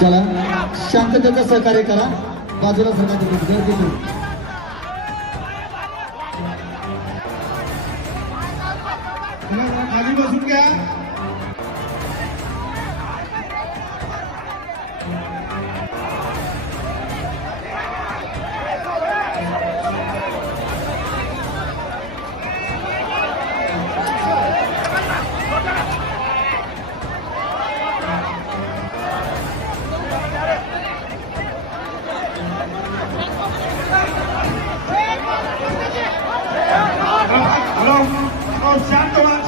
चला शांततेचं सहकार्य करा. बाजूला सरका गर्दीतून खाली बसून घ्या. शांत व्हा.